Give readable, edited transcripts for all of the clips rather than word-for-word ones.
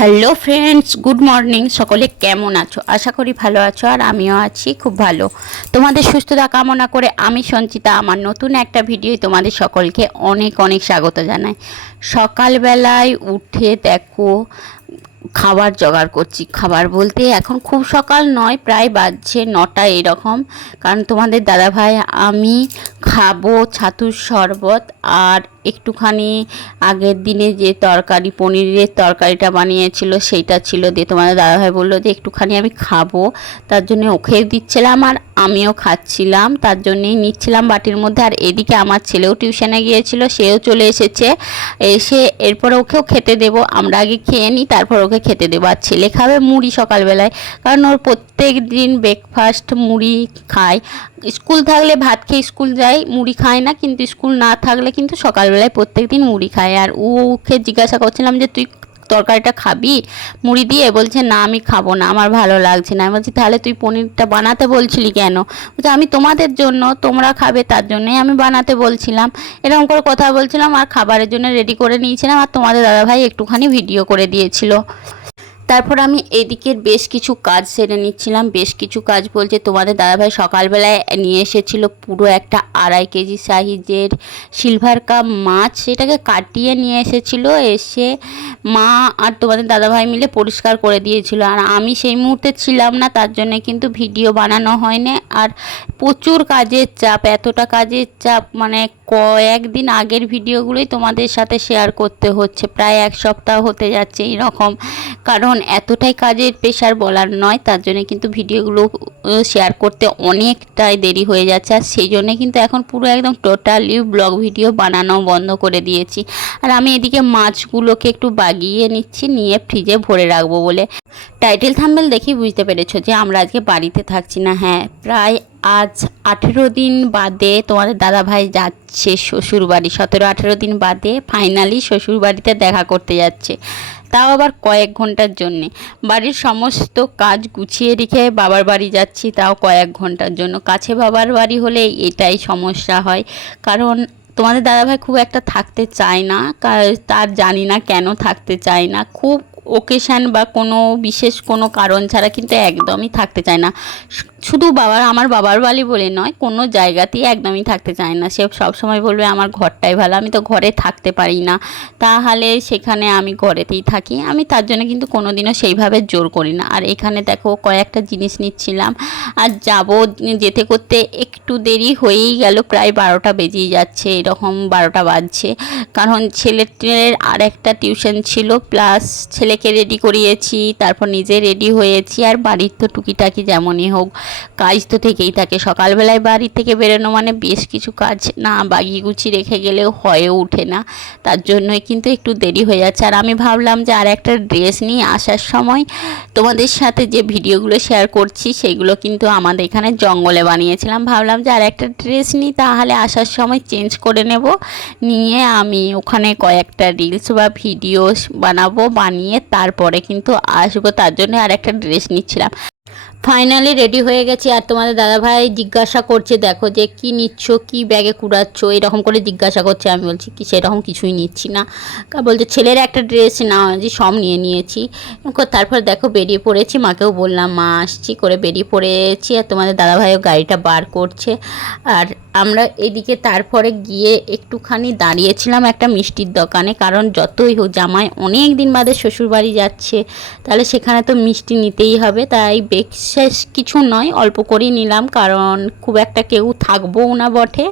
Hello friends, good morning. সকলে কেমন আছো? আশা করি ভালো আছো, আর আমিও আছি খুব ভালো। তোমাদের সুস্থতা কামনা করে আমি সঞ্চিতা আমার নতুন একটা ভিডিও তোমাদের সকলকে অনেক অনেক স্বাগত জানাই। সকালবেলায় উঠে দেখো খাবার জোগাড় করছি। খাবার বলতে এখন খুব সকাল নয়, প্রায় বাজছে 9টা এরকম। কারণ তোমাদের দাদাভাই আমি খাবো ছাতুর শরবত, আর একটুখানি আগের দিনে যে তরকারি, পনিরের তরকারিটা বানিয়েছিল সেইটা ছিল, দিয়ে তোমাদের দাদাভাই বললো যে একটুখানি আমি খাবো, তার জন্য ওকে দিচ্ছিলাম আর আমিও খাচ্ছিলাম, তার জন্যেই নিচ্ছিলাম বাটির মধ্যে। আর এদিকে আমার ছেলেও টিউশনে গিয়েছিল, সেও চলে এসেছে। এসে এরপর ওকেও খেতে দেবো, আমরা আগে খেয়ে নিই তারপর ওকে খেতে দেবো। আর ছেলে খাবে মুড়ি সকালবেলায়, কারণ ওর প্রত্যেক দিন ব্রেকফাস্ট মুড়ি খায়। স্কুল থাকলে ভাত খেয়ে স্কুল যায়, মুড়ি খায় না, কিন্তু স্কুল না থাকলে কিন্তু সকালবেলায় প্রত্যেক দিন মুড়ি খায়। আর ওকে জিজ্ঞাসা করছিলাম যে তুই তরকারিটা খাবি মুড়ি দিয়ে? বলছে না আমি খাবো না, আমার ভালো লাগছে না। আমি বলছি তাহলে তুই পনিরটা বানাতে বলছিলি কেন? বলছে আমি তোমাদের জন্য, তোমরা খাবে তার জন্যই আমি বানাতে বলছিলাম। এরকম করে কথা বলছিলাম আর খাবারের জন্য রেডি করে নিয়েছিলাম, আর তোমাদের দাদাভাই একটুখানি ভিডিও করে দিয়েছিল। তারপর আমি এদিকের বেশ কিছু কাজ সেরে নিচ্ছিলাম। বেশ কিছু কাজ বলতে তোমাদের দাদাভাই সকালবেলায় নিয়ে এসেছিল পুরো একটা 2.5 কেজি সাইজের সিলভার কাপ মাছ, সেটাকে কাটিয়ে নিয়ে এসেছিল। এসে মা আর তোমাদের দাদাভাই মিলে পরিষ্কার করে দিয়েছিল, আর আমি সেই মুহূর্তে ছিলাম না, তার জন্য কিন্তু ভিডিও বানানো হয়নি। আর প্রচুর কাজের চাপ, এতটা কাজের চাপ মানে কয়েকদিন আগের ভিডিওগুলোই তোমাদের সাথে শেয়ার করতে হচ্ছে, প্রায় 1 সপ্তাহ হতে যাচ্ছে এরকম। কারণ এতটাই কাজের প্রেশার বলার নয়, তার জন্য কিন্তু ভিডিওগুলো শেয়ার করতে অনেকটাই দেরি হয়ে যাচ্ছে। আর সেই জন্যে কিন্তু এখন পুরো একদম টোটালি ব্লগ ভিডিও বানানো বন্ধ করে দিয়েছি। আর আমি এদিকে মাছগুলোকে একটু বাগিয়ে নিচ্ছি, নিয়ে ফ্রিজে ভরে রাখবো বলে। টাইটেল থাম্বনেল দেখি বুঝতে পেরেছো যে আমরা আজকে বাড়িতে থাকছি না। হ্যাঁ, প্রায় আজ 18 দিন বাদে তোমাদের দাদাভাই যাচ্ছে শ্বশুরবাড়ি। 17-18 দিন বাদে ফাইনালি শ্বশুরবাড়িতে দেখা করতে যাচ্ছে, তাও আবার কয়েক ঘন্টার জন্যে। বাড়ির সমস্ত কাজ গুছিয়ে রেখে বাবার বাড়ি যাচ্ছি, তাও কয়েক ঘন্টার জন্য। কাছে বাবার বাড়ি হলে এটাই সমস্যা হয়, কারণ তোমাদের দাদাভাই খুব একটা থাকতে চায় না, তার জানি না কেন থাকতে চায় না। খুব ওকেশান বা কোনো বিশেষ কোনো কারণ ছাড়া কিন্তু একদমই থাকতে চায় না। শুধু আমার বাবার বাড়ি বলে নয়, কোনো জায়গাতেই একদমই থাকতে চায় না। সে সবসময় বলবে আমার ঘরটাই ভালো, আমি তো ঘরে থাকতে পারি না, তাহলে সেখানে আমি ঘরেতেই থাকি। আমি তার জন্য কিন্তু কোনো দিনও সেইভাবে জোর করি না। আর এখানে দেখো কয়েকটা জিনিস নিচ্ছিলাম, আর যেতে করতে একটু দেরি হয়েই গেল, প্রায় 12টা বেজেই যাচ্ছে, এরকম 12টা বাজছে। কারণ ছেলের আর একটা টিউশন ছিল, প্লাস ছেলেকে রেডি করিয়েছি, তারপর নিজে রেডি হয়েছি। আর বাড়ির তো টুকিটাকি যেমনই হোক কাজ তো থেকেই থাকে। সকালবেলায় বাড়ি থেকে বেরোনো মানে বেশ কিছু কাজ না বাগিয়ে গুছিয়ে রেখে গেলেও হয়ে ওঠে না, তার জন্যই কিন্তু একটু দেরি হয়ে যাচ্ছে। আর আমি ভাবলাম যে আর একটা ড্রেস নিয়ে আসার সময় তোমাদের সাথে যে ভিডিওগুলো শেয়ার করছি সেগুলো কিন্তু আমাদের এখানে জঙ্গলে বানিয়েছিলাম। ভাবলাম যে আর একটা ড্রেস নিই, তাহলে আসার সময় চেঞ্জ করে নেব, নিয়ে আমি ওখানে কয়েকটা রিলস বা ভিডিওস বানাবো, বানিয়ে তারপরে কিন্তু আসবো। তার জন্য আর একটা ড্রেস নিচ্ছিলাম। ফাইনালি রেডি হয়ে গেছি। আর তোমাদের দাদাভাই জিজ্ঞাসা করছে দেখো যে কি নিচ্ছ, কি ব্যাগে কুড়াচ্ছ, এরকম করে জিজ্ঞাসা করছে। আমি বলছি কি সেরকম কিছুই নিচ্ছি না। বলছে ছেলের একটা ড্রেস না, যে সব নিয়ে নিয়েছি। তারপর দেখো বেরিয়ে পড়েছি, মাকেও বললাম মা আসছি করে বেরিয়ে পড়েছি। আর তোমাদের দাদাভাইও গাড়িটা বার করছে। আর আমরা এদিকে তারপরে গিয়ে একটুখানি দাঁড়িয়েছিলাম একটা মিষ্টির দোকানে, কারণ যতই হোক জামাই অনেক দিন বাদে শ্বশুরবাড়ি যাচ্ছে, তাহলে সেখানে তো মিষ্টি নিতেই হবে। তাই বিশেষ কিছু নয়, অল্প করেই নিলাম, কারণ খুব একটা কেউ থাকবোও না বটে,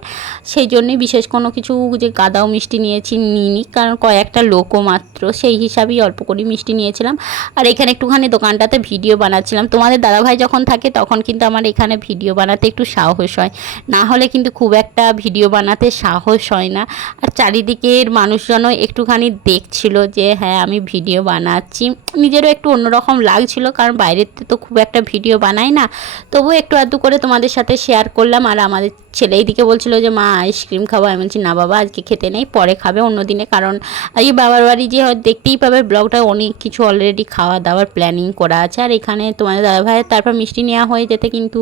সেই জন্যই বিশেষ কোনো কিছু যে গাদাও মিষ্টি নিয়েছি নিইনি, কারণ কয়েকটা লোকও মাত্র, সেই হিসাবেই অল্প করেই মিষ্টি নিয়েছিলাম। আর এখানে একটুখানি দোকানটাতে ভিডিও বানাচ্ছিলাম। তোমাদের দাদাভাই যখন থাকে তখন কিন্তু আমার এখানে ভিডিও বানাতে একটু সাহস হয়, না হলে কিন্তু খুব একটা ভিডিও বানাতে সাহস হয় না। আর চারিদিকের মানুষজনও একটুখানি দেখছিল যে হ্যাঁ আমি ভিডিও বানাচ্ছি, নিজেরও একটু অন্যরকম লাগছিল, কারণ বাইরের তো খুব একটা ভিডিও ভিডিও বানাই না, তবু একটু আধটু করে তোমাদের সাথে শেয়ার করলাম। আর আমাদের ছেলে এইদিকে বলছিল যে মা আইসক্রিম খাবো, আমি বলছি না বাবা আজকে খেতে নেই, পরে খাবে অন্য দিনে, কারণ এই বাবার বাড়ি যে দেখতেই পাবে ব্লগটা, অনেক কিছু অলরেডি খাওয়া দাওয়ার প্ল্যানিং করা আছে। আর এখানে তোমাদের দাদাভাইয়ের তারপর মিষ্টি নেওয়া হয়ে যেতে কিন্তু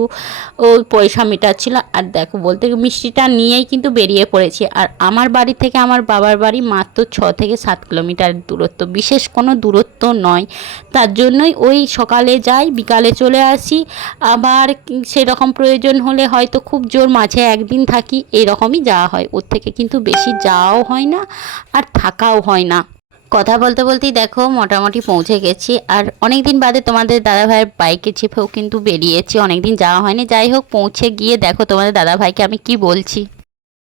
ও পয়সা মেটাচ্ছিল। আর দেখো বলতে মিষ্টিটা নিয়েই কিন্তু বেরিয়ে পড়েছি। আর আমার বাড়ি থেকে আমার বাবার বাড়ি মাত্র 6 থেকে 7 কিলোমিটার দূরত্ব, বিশেষ কোনো দূরত্ব নয়। তার জন্যই ওই সকালে যাই, বিকালে চলে আসি। আবার সেরকম প্রয়োজন হলে হয়তো খুব জোর মাঝে একদিন থাকি, এরকমই যাওয়া হয়, ওর থেকে কিন্তু বেশি যাওয়াও হয় না আর থাকাও হয় না। কথা বলতে বলতেই দেখো মোটামুটি পৌঁছে গেছি। আর অনেক দিন বাদে তোমাদের দাদাভাইয়ের বাইকে চেপেও কিন্তু বেরিয়েছি, অনেক দিন যাওয়া হয়নি। যাই হোক পৌঁছে গিয়ে দেখো তোমাদের দাদাভাইকে আমি কি বলছি।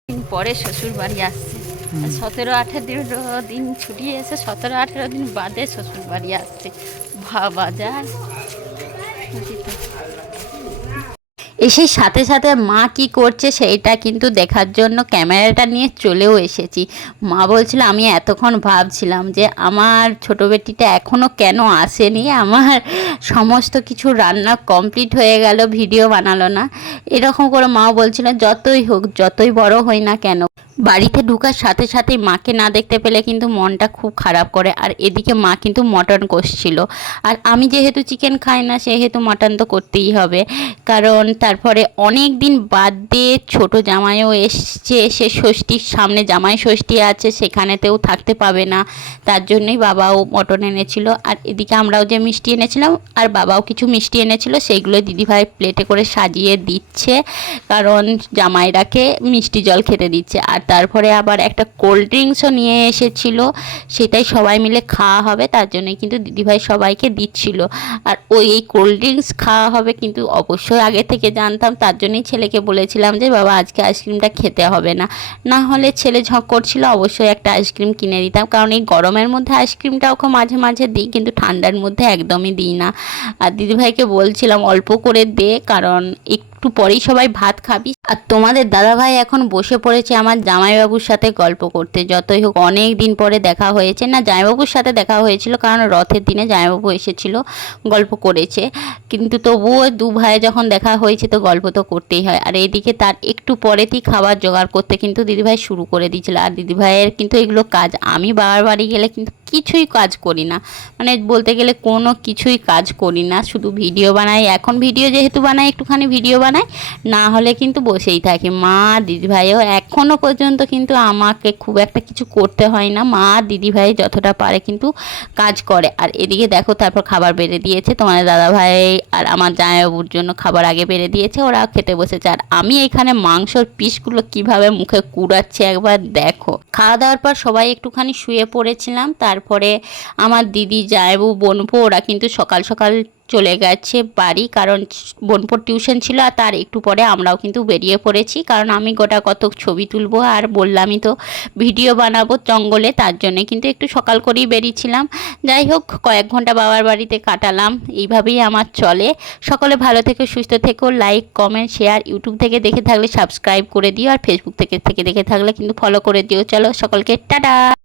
দিন পরে শ্বশুর বাড়ি আসছে, 17-18 দিন ছুটি এসে 17-18 দিন বাদে শ্বশুর বাড়ি আসছে, ভাবা যায়। এসে সাথে সাথে মা কি করছে সেইটা কিন্তু দেখার জন্য ক্যামেরাটা নিয়ে চলেও এসেছি। মা বলছিল আমি এতক্ষণ ভাবছিলাম যে আমার ছোটো বেটিটা এখনও কেন আসেনি, আমার সমস্ত কিছু রান্না কমপ্লিট হয়ে গেল, ভিডিও বানালো না। এরকম করে মা বলছিল যতই হোক, যতই বড় হই না কেন, বাড়িতে ঢুকার সাথে সাথেই মাকে না দেখতে পেলে কিন্তু মনটা খুব খারাপ করে। আর এদিকে মা কিন্তু মটন কষছিল, আর আমি যেহেতু চিকেন খাই না সেহেতু মটন তো করতেই হবে। কারণ তারপরে অনেক দিন বাদ দিয়ে ছোটো জামাইও এসছে, সে ষষ্ঠীর সামনে জামাই ষষ্ঠী আছে, সেখানেতেও থাকতে পাবে না, তার জন্যই বাবাও মটন এনেছিল। আর এদিকে আমরাও যে মিষ্টি এনেছিলাম আর বাবাও কিছু মিষ্টি এনেছিল, সেইগুলো দিদিভাই প্লেটে করে সাজিয়ে দিচ্ছে, কারণ জামাইরাকে মিষ্টি জল খেতে দিচ্ছে। আর তারপরে আবার একটা কোল্ড ড্রিঙ্কসও নিয়ে এসেছিলো, সেটাই সবাই মিলে খাওয়া হবে, তার জন্যই কিন্তু দিদিভাই সবাইকে দিচ্ছিল। আর এই কোল্ড ড্রিঙ্কস খাওয়া হবে কিন্তু অবশ্যই আগে থেকে জানতাম, তার জন্যই ছেলেকে বলেছিলাম যে বাবা আজকে আইসক্রিমটা খেতে হবে না, না হলে ছেলে ঝক করছিল অবশ্যই একটা আইসক্রিম কিনে দিতাম। কারণ এই গরমের মধ্যে আইসক্রিমটা ওকে মাঝে মাঝে দিই, কিন্তু ঠান্ডার মধ্যে একদমই দিই না। আর দিদিভাইকে বলছিলাম অল্প করে দে, কারণ একটু পরেই সবাই ভাত খাবি। আর তোমাদের দাদাভাই এখন বসে পড়েছে আমার জামাইবাবুর সাথে গল্প করতে। যতই হোক অনেক দিন পরে দেখা হয়েছে, না জামাইবাবুর সাথে দেখা হয়েছিল, কারণ রথের দিনে জামাইবাবু এসেছিল, গল্প করেছে, কিন্তু তবুও দু ভাই যখন দেখা হয়েছে তো গল্প তো করতেই হয়। আর এইদিকে তার একটু পরেতেই খাবার জোগাড় করতে কিন্তু দিদিভাই শুরু করে দিয়েছিল। আর দিদিভাইয়ের কিন্তু এগুলো কাজ, আমি বাবার বাড়ি গেলে কিন্তু কিছুই কাজ করি না, মানে বলতে গেলে কোনো কিছুই কাজ করি না, শুধু ভিডিও বানাই। এখন ভিডিও যেহেতু বানাই একটুখানি ভিডিও বানাই, না হলে কিন্তু বসেই থাকি। মা দিদিভাইও এখনও পর্যন্ত কিন্তু আমাকে খুব একটা কিছু করতে হয় না, মা দিদিভাই যতটা পারে কিন্তু কাজ করে। আর এদিকে দেখো তারপর খাবার বেড়ে দিয়েছে তোমাদের দাদাভাই আর আমার জামাইবাবুর জন্য খাবার আগে বেড়ে দিয়েছে, ওরা খেতে বসেছে। আর আমি এখানে মাংসর পিসগুলো কিভাবে মুখে কুড়াচ্ছে একবার দেখো। খাওয়া দাওয়ার পর সবাই একটুখানি শুয়ে পড়েছিলাম, তারপরে আমার দিদি জামাইবাবু বোনপো ওরা কিন্তু সকাল সকাল চলে গেছে বাড়ি, কারণ বোনপোর টিউশন ছিল। আর তার একটু পরে আমরাও কিন্তু বেরিয়ে পড়েছি, কারণ আমি গোটা কত ছবি তুলবো আর বললামই তো ভিডিও বানাবো জঙ্গলে, তার জন্য কিন্তু একটু সকাল করেই বেরিয়েছিলাম। যাই হোক কয়েক ঘন্টা বাবার বাড়িতে কাটালাম, এইভাবেই আমার চলে। সকলে ভালো থেকো, সুস্থ থেকো, লাইক কমেন্ট শেয়ার, ইউটিউব থেকে দেখে থাকলে সাবস্ক্রাইব করে দিও, আর ফেসবুক থেকে দেখে থাকলে কিন্তু ফলো করে দিও। চলো সকলকে টাটা।